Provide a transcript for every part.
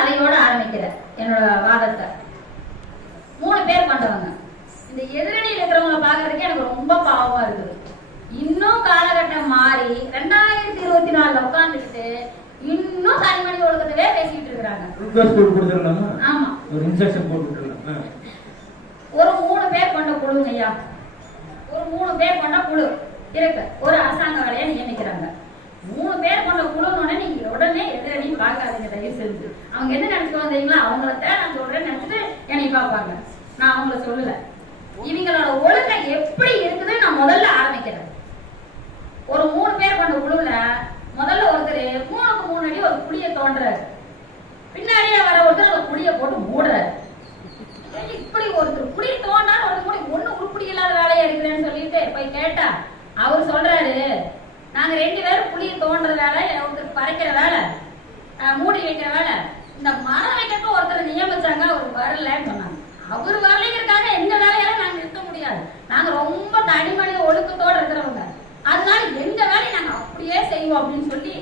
கதையோட ஆரம்பிக்கிறேன் என்னோட வாதத்தை. 3 பேர் கொண்டவங்க. இந்த எதிரணியில் இருக்கிறவங்களை பாக்குறதுக்கு எனக்கு ரொம்ப பாவமா இருக்குது. இன்னும் காலகட்டம் மாறி 2024 உட்காந்துக்கிட்டு இன்னும் தனிமனித ஒழுக்கத்திலே பேசிட்டு இருக்காங்க. ஆமா, ஒரு 3 பேர் கொண்ட குழுங்க ஐயா. ஒரு 3 பேர் கொண்ட குழு இருக்கு. ஒரு அரசாங்க வேலையை நியமிக்கிறாங்க. 3 பேர் கொண்ட குழுன்னு நீங்க உடனே எதிரணி பார்க்காதீங்க தயவு செஞ்சு. அவங்க என்ன நினைச்சுட்டு வந்தீங்களா, அவங்களத்தான் நான் சொல்றேன்னு நினைச்சிட்டு என்னை பார்ப்பாங்க. நான் அவங்கள சொல்லல. இவங்களோட ஒழுக்கம் எப்படி இருக்குதுன்னு நான் முதல்ல ஆரம்பிக்கிறேன். ஒரு 3 பேர் கொண்ட குழுல முதல்ல ஒருத்தர் 3க்கு 3 அடி ஒரு குழிய தோன்றாரு. பின்னாடியே வர ஒருத்தர் ஒரு குழிய போட்டு மூடுறாரு. இப்படி ஒருத்தர் குழி தோண்டா ஒரு முடி ஒண்ணு உருப்படி இல்லாத வேலையா இருக்கிறேன்னு சொல்லிட்டு போய் கேட்டா அவர் சொல்றாரு, நாங்க 2 பேரும் குழிய தோன்ற வேலை, ஒருத்தர் பறைக்கிற வேலை, மூடி வைக்கிற வேலை, இந்த மரம் வைக்கிறதுக்கு ஒருத்தர் நியமிச்சாங்க, அவர் வரலன்னு சொன்னாங்க. அவர் வரலைங்கிறதுக்காக எந்த வேலையெல்லாம் நாங்க இருக்க முடியாது. நாங்க ரொம்ப தனி மனித ஒழுக்கத்தோட இருக்கிறவங்க. அதனால எந்த வேலையை நாங்க அப்படியே செய்வோம் அப்படின்னு சொல்லி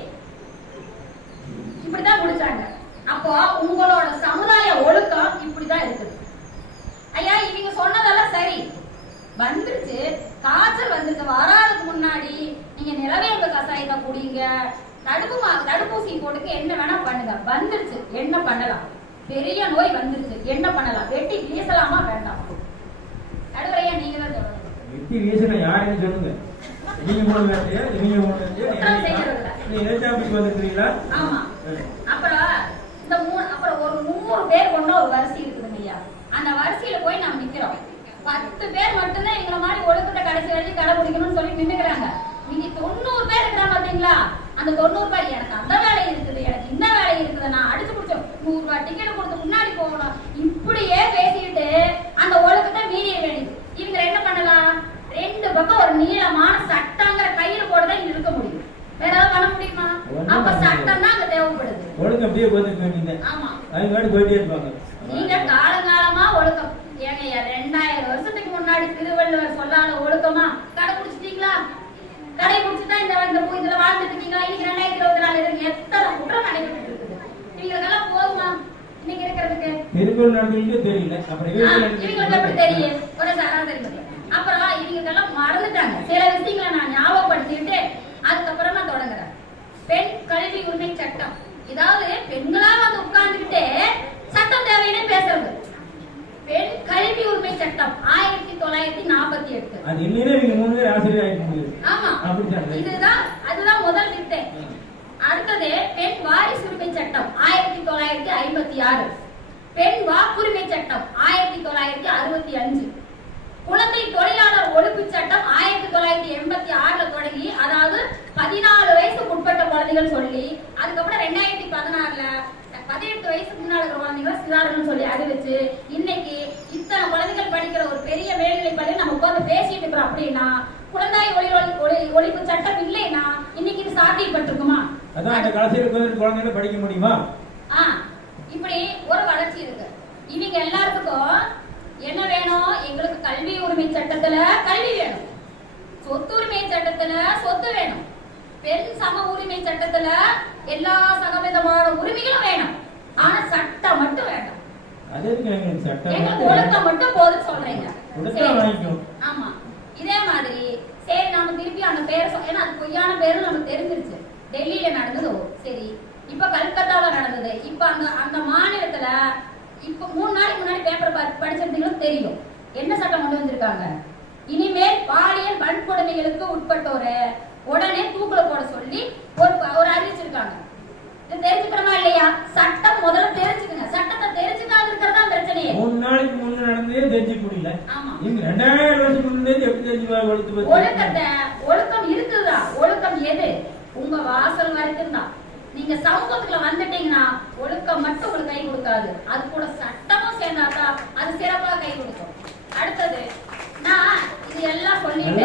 இப்படிதான் முடிச்சாங்க. அப்போ உங்களோட சமுதாய ஒழுக்கம் இப்படிதான் இருக்குது ஐயா. இவங்க சொன்னதெல்லாம் சரி வந்துருச்சு. காய்ச்சல் வந்துருச்சு. வராதுக்கு முன்னாடி நீங்க நிலவேம்பு கசாயத்தை குடிங்க, தடுப்பூசி போட்டுக்கு என்ன வேணா பண்ணுங்க. வந்துருச்சு, என்ன பண்ணலாம்? பெரிய நோய் வந்துருச்சு, என்ன பண்ணலாம்? வெட்டி வீசலாமா வேண்டாம்? நடுவரையா நீங்க தான் சொல்லணும். வெட்டி வீசலாம் யாருன்னு சொல்லுங்க. ஆமா. அப்புறம் இந்த அப்புறம் ஒரு 100 பேர் கொண்ட ஒரு வரிசை இருக்குதுங்க ஐயா. அந்த வரிசையில போய் நம்ம நிக்கிறோம். 10 பேர் மட்டும்தான் எங்களை மாதிரி ஒழுக்கத்தை கடைசி வரைக்கும் கடைபிடிக்கணும்னு சொல்லி நின்னுக்கிறாங்க. நீங்க 90 பேர் இருக்கிறாங்க பாத்தீங்களா? அந்த 90 பேர் எனக்கு அந்த வேலை இருக்குது, எனக்கு இந்த வேலை இருக்குது, நான் அடிச்சு பிடிச்சோம், 100 ரூபாய் டிக்கெட் கொடுத்து முன்னாடி போகணும், இப்படியே பேசிட்டு அந்த ஒழுக்கத்தை மீறிய வேண்டியது. இவங்க என்ன பண்ணலாம்? 2 பக்கம் ஒரு நீளமான சட்டங்கிற கையில போட்டுதான் இங்க இருக்க முடியும். வேற ஏதாவது பண்ண முடியுமா? அப்ப சட்டம் தான் அங்க தேவைப்படுது. ஒழுக்கம் அப்படியே போயிட்டு வேண்டியது. ஆமா, அவங்க போயிட்டே இருப்பாங்க. நீங்க காலங்காலமா ஒழுக்கம் ஏங்க 2000 வருஷத்துக்கு முன்னாடி திருவள்ளுவர் சொல்லாத ஒழுக்கமா கடைபிடிச்சிட்டீங்களா? கடைபிடிச்சுட்டா இந்த இதுல வாழ்ந்துட்டு இருக்கீங்களா? இன்னைக்கு 2024 இருக்கு. எத்தனை குற்றம் நடைபெற்று இருக்குது. இவங்களுக்கெல்லாம் போதுமா இன்னைக்கு இருக்கிறதுக்கு? திருக்குறள் நடந்துட்டு தெரியல. அப்புறம் இவங்களுக்கு எப்படி தெரியும்? ஒரு சராசரி. அப்புறம் இவங்களுக்கெல்லாம் மறந்துட்டாங்க. சில விஷயங்களை நான் ஞாபகப்படுத்திட்டு அதுக்கப்புறம் நான் தொடங்குறேன். பெண் கல்வி உரிமை சட்டம். இதாவது பெண்களா வந்து உட்கார்ந்துகிட்டு சட்டம் தேவைன்னு பேசுறது. பெண் கல்வி உரிமை சட்டம் 1948. அது இல்லையே நீங்க 3 பேர் ஆசிரியர் ஆயிட்டு முடியுது. ஆமா, அதுதான் முதல் திட்டம். அடுத்தது பெண் வாரிசு உரிமை சட்டம் 1956. பெண் வாக்குரிமை சட்டம் 1965. குழந்தை தொழிலாளர் ஒழிப்பு சட்டம் 1986 தொடங்கி, அதாவது 14 வயசுக்கு உட்பட்ட குழந்தைகள் சொல்லி, அதுக்கப்புறம் 2016 18 வயசுக்கு முன்னாடி இருக்கிற குழந்தைகளை சிறார்கள் சொல்லி அறிவிச்சு, இன்னைக்கு இத்தனை குழந்தைகள் படிக்கிற ஒரு பெரிய மேல்நிலை பள்ளியில் நம்ம உட்கார்ந்து பேசிட்டு இருக்கிறோம். அப்படின்னா குழந்தை ஒழிப்பு சட்டம் இல்லைன்னா இன்னைக்கு இது சாத்தியப்பட்டிருக்குமா? அதான் அந்த காலத்துல குழந்தைகளை படிக்க முடியுமா? இப்படி ஒரு வளர்ச்சி இருக்கு. இவங்க எல்லாருக்கும் என்ன வேணும்? எங்களுக்கு கல்வி உரிமை சட்டத்துல கல்வி வேணும், சொத்து உரிமை சட்டத்துல சொத்து வேணும், பெண் சம உரிமை சட்டத்துல எல்லா சகவிதமான உரிமைகளும் வேணும். ஆனா சட்டம் மட்டும் வேண்டாம். எங்களுக்கு ஒழுக்கம் மட்டும் போதும் சொல்றீங்க. ஆமா, இதே மாதிரி சரி நம்ம திருப்பி அந்த பேரை ஏன்னா அது பொய்யான பேரு நமக்கு தெரிஞ்சிருச்சு. டெல்லியில நடந்தது சரி, இப்ப கல்கத்தால நடந்தது. இப்ப அந்த மாநிலத்துல இப்ப 3 நாளைக்கு முன்னாடி பேப்பர் படிச்சிருந்தீங்களும் தெரியும் என்ன சட்டம் கொண்டு வந்திருக்காங்க. இனிமேல் பாலியல் வன்கொடுமைகளுக்கு உட்பட்டோரு உடனே தூக்குல போட சொல்லி ஒரு அறிவிச்சிருக்காங்க. இது தெரிஞ்சுக்கிறோமா இல்லையா? சட்டம் முதல்ல தெரிஞ்சுக்கங்க. சட்டத்தை தெரிஞ்சுக்காது இருக்கிறதா பிரச்சனையே. 3 நாளைக்கு முன்ன நடந்தே தெரிஞ்சுக்க முடியல. ஆமா, நீங்க 2000 வருஷத்துக்கு முன்னாடி எப்படி தெரிஞ்சுவாங்க? ஒழுக்கம் இருக்குதா? ஒழுக்கம் எது? உங்க வாசல் வரைக்கும் தான். நீங்க சமூகத்துக்குள்ள வந்துட்டீங்கன்னா ஒழுக்கம் மட்டும் உங்களுக்கு கை கொடுக்காது, அது கூட சட்டமும் சேர்ந்தாதான் அது சிறப்பாக கை கொடுக்கும். அடுத்தது நான் இது எல்லாம் சொல்லிட்டேன்.